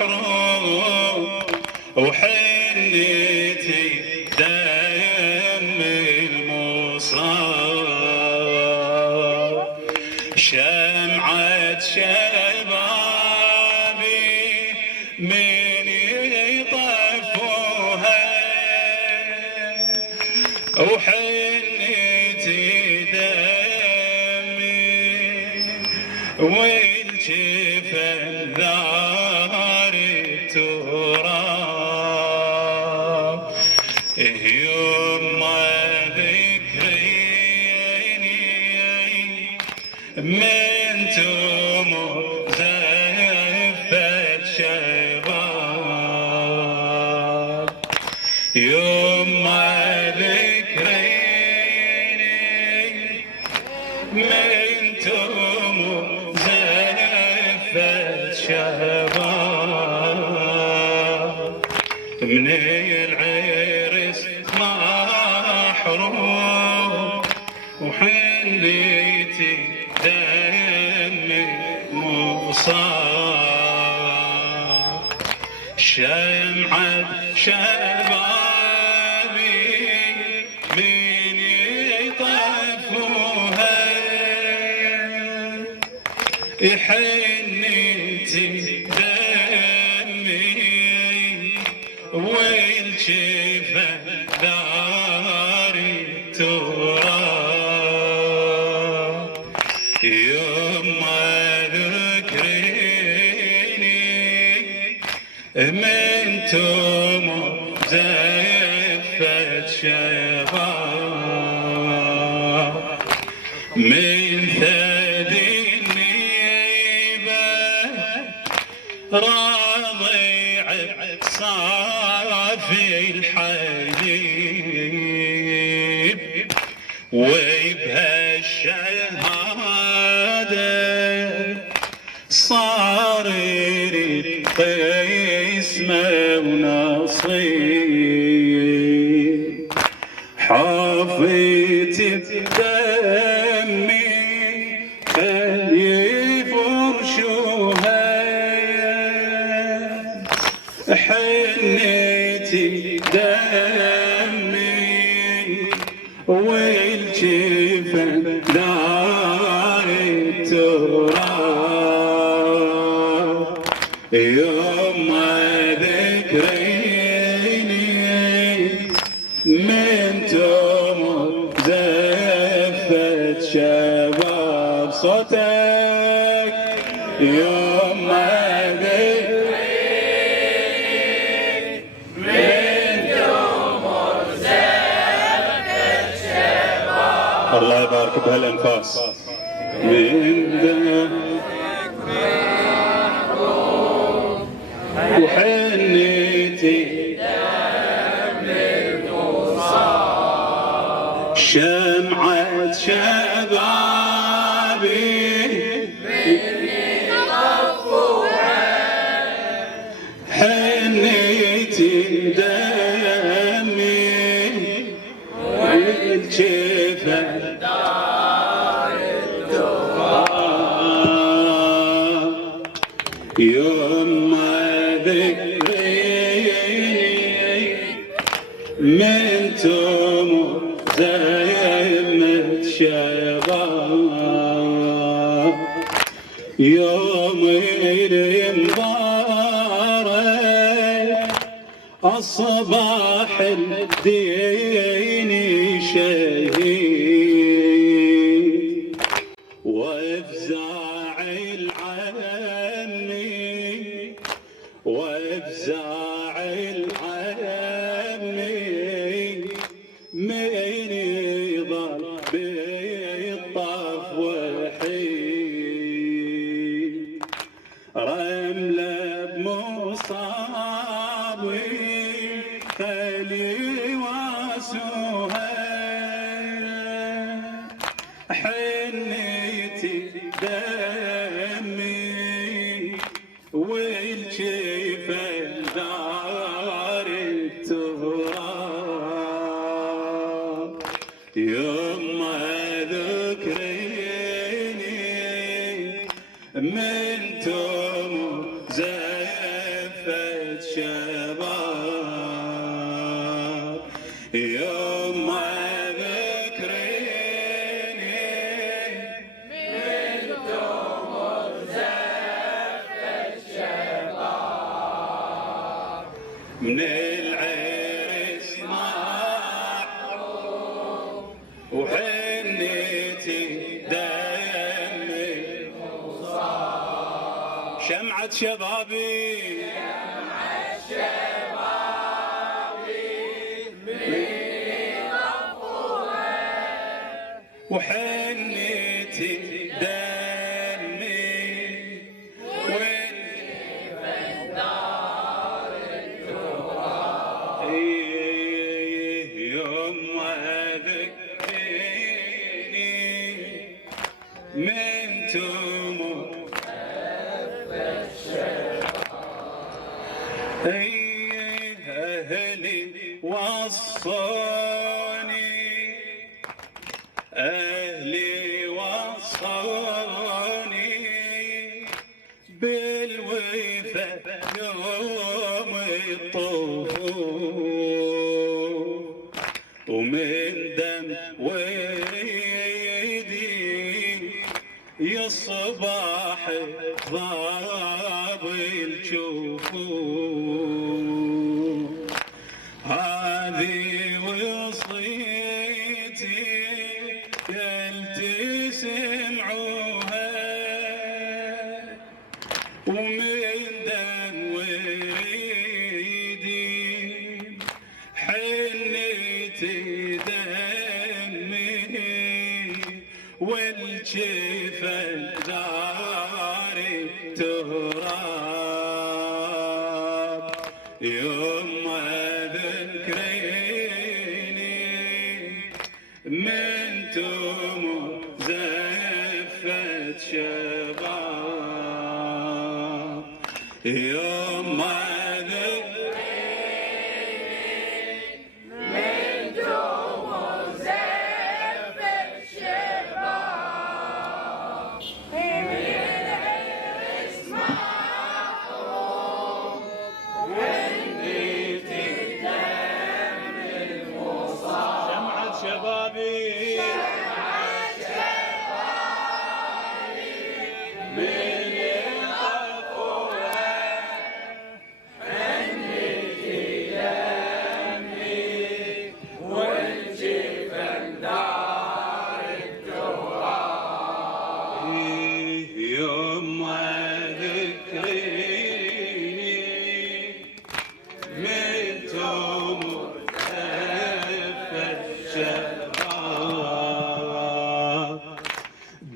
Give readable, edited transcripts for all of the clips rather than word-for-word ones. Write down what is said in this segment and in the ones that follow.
محروم وحنيتي دم المصاب شمعة شبابي من يطفوها وحنيتي دمي والجفن ذار التراب يما ذكريني من تمر زفت شباب يما ذكريني من تمر زفت شباب من العرس محروم وحليتي دمي مصاب شمعة شبابي من يطفوها حنيتي دمي والجفن دار التراب يما ذكريني من تمر زفت شباب من ثدي النيبة راضع صافي الحليب وبهالشهادة صار لي قسمة ونصيب حافظت بدمي يفرشوها حنيتي دمي والجفن دار التراب يما ذكريني من تمر زفت شباب صوتك يما ذكريني من تمر زفت شباب الله يبارك بهالانفاس من ذا وحنيتي دم المصاب شمعة شبابي من طفوها حنيتي دمي والجفن دار التراب يما ذكريني من تمر زينت شباب يوم المبارك الصباح الدين شهيد وافزع العمي وافزع العمي من يضل بالطف وحيد رملة بمصابي خلي واسوها حنيتي دمي والجفن دار التراب يما ذكريني من تمر زفت من العرس محروم وحنيتي دم المصاب. شمعة شبابي شمعة شبابي من طفوها وحنيتي دمي والجفن دار التراب. يوم ذكريني من تمر أهلي وصوني أهلي وصوني بالوفا يوم الطفول ومن دم ويدي يصبح ضاب الجفون. هذه وصيتي تسمعوها ومن دم وريدي حنيتي دمي والجفن داري تراب. يوم ذكريني من تمر زفت شباب. يوم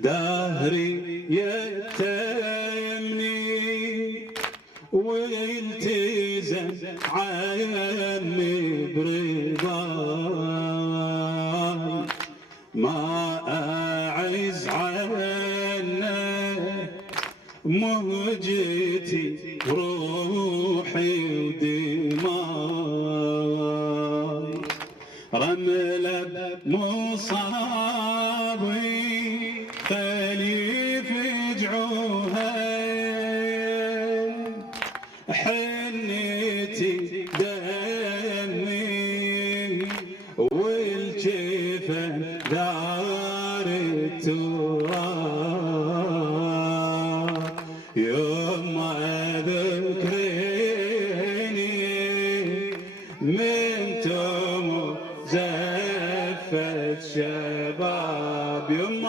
دهري يتمني والتزم عني برضاي ما أعز عنه مهجتي روحي ودماي رملة مصابي خلي فجعوها حنيتي دمي والجفن دار التراب. يوم ذكريني من تمر زفت شباب. يوم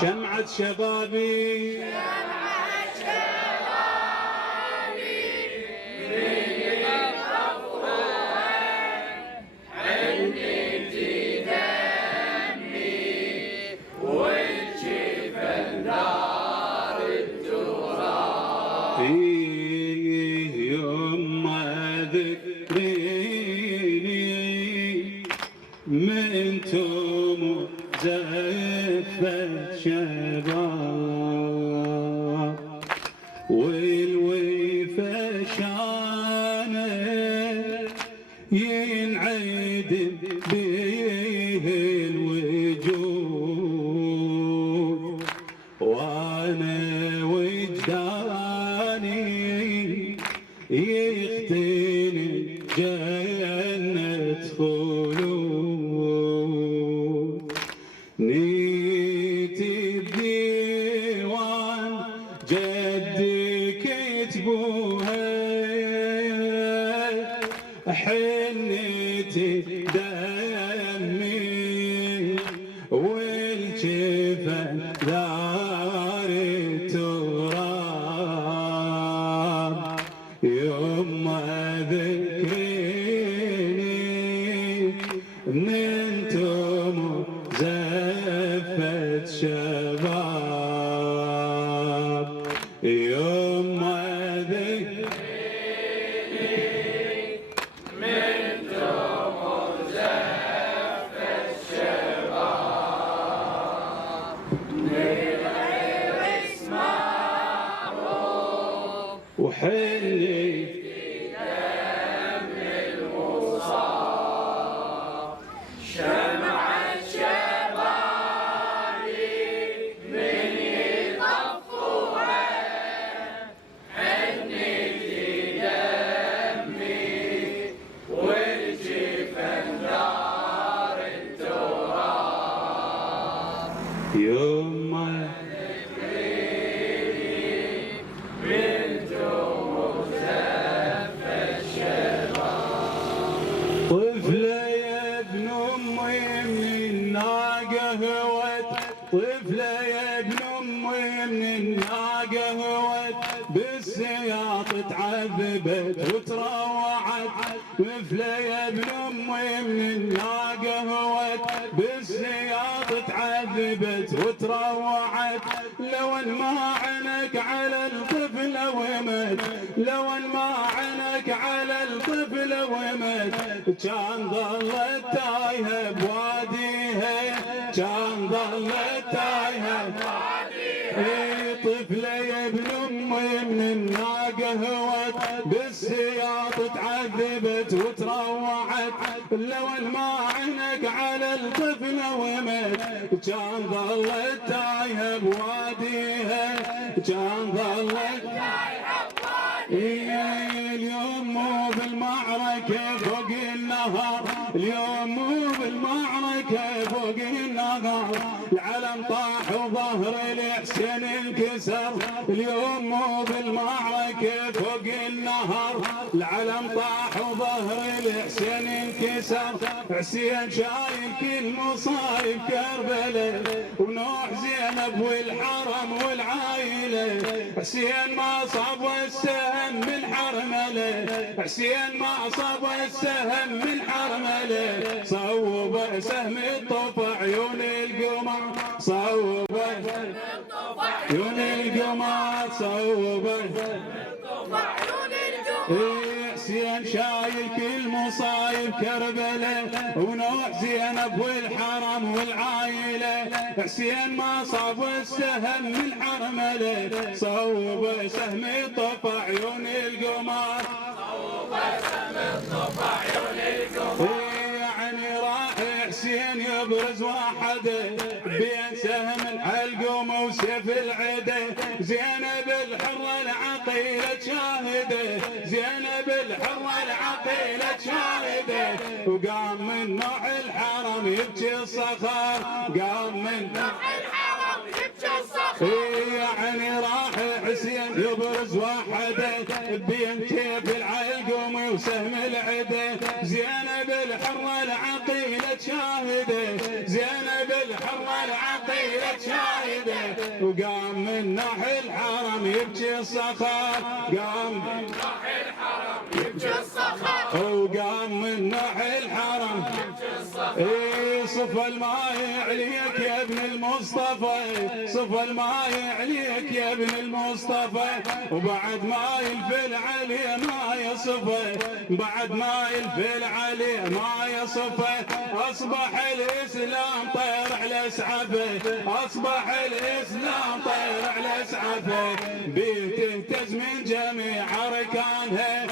شمعة شبابي شمعة شبابي من طفوها حنيتي دمي والجفن دار التراب. يوم ذكريني من تمر زفت شباب والوفا شانه ينعدم به الوجود زفت شباب يما ذكري من دموع زفت شباب للغير اسمعوا وحلي يوم طفلة يا ابن امي من الناقة هوت طفلة يا ابن امي من الناقة هوت بالسياط تعذبت وتروعت طفلة يا ابن امي من الناقة هوت بالسياط تعذبت وتروعت لو ان ما عنك على الطفل ومت لو ان ما عنك على الطفل ومت كان ظلت تايهه بواديها كان ظلت تايهه بواديها طفله يا ابن امي من الناقه هوت بالسياط تعذبت وتروعت لو ان ما عنك على الطفل ومت كان ظلت تايهه بواديها كان ظلت تايهه بواديها اليوم مو بالمعركه فوق النهار اليوم مو بالمعركه فوق النهار العلم طاح وظهر الحسين انكسر اليوم مو بالمعركه فوق النهار العلم طاح وظهر الحسين انكسر حسين شايل كل مصايب كربلاء ونوح زينب والحرم والعائله حسين ما صاب السهم من حرمله حسين ما صاب السهم من حرمله صوب سهم الطف عيون القمر صوب عيون القمر صوب عيون القمر حسين شايل كل مصايب كربلاء ونوح زينب والحرم والعائله حسين ما صاب السهم من حرمله صوب سهم طف عيون القمر صوب سهم طف عيون القمر يعني راح حسين يبرز وحده بين سهم الحلقوم وسيف العده زينب الحره العقيله تشاهده زينب الحره العقيله تشاهده وقام من نوح الحرم يبكي الصخر قام من نوح الحرم يبكي الصخر يعني راح حسين يبرز وحده بين كيف العلقوم وسهم العده زينب الحره العقيله تشاهده زينب الحره العقيله تشاهده وقام من نوح الحرم يبكي الصخر قام من نوح الحرم يبكي الصخر وقام من نوح الحرم يبكي الصخر صفى الماء عليك يا ابن المصطفى صفى الماء عليك يا ابن المصطفى وبعد ما ينفل عليه ما يصفى بعد ما ينفل عليه ما يصفى اصبح الاسلام طير على اسعافه اصبح الاسلام طير على اسعافه بتهتز من جميع اركانها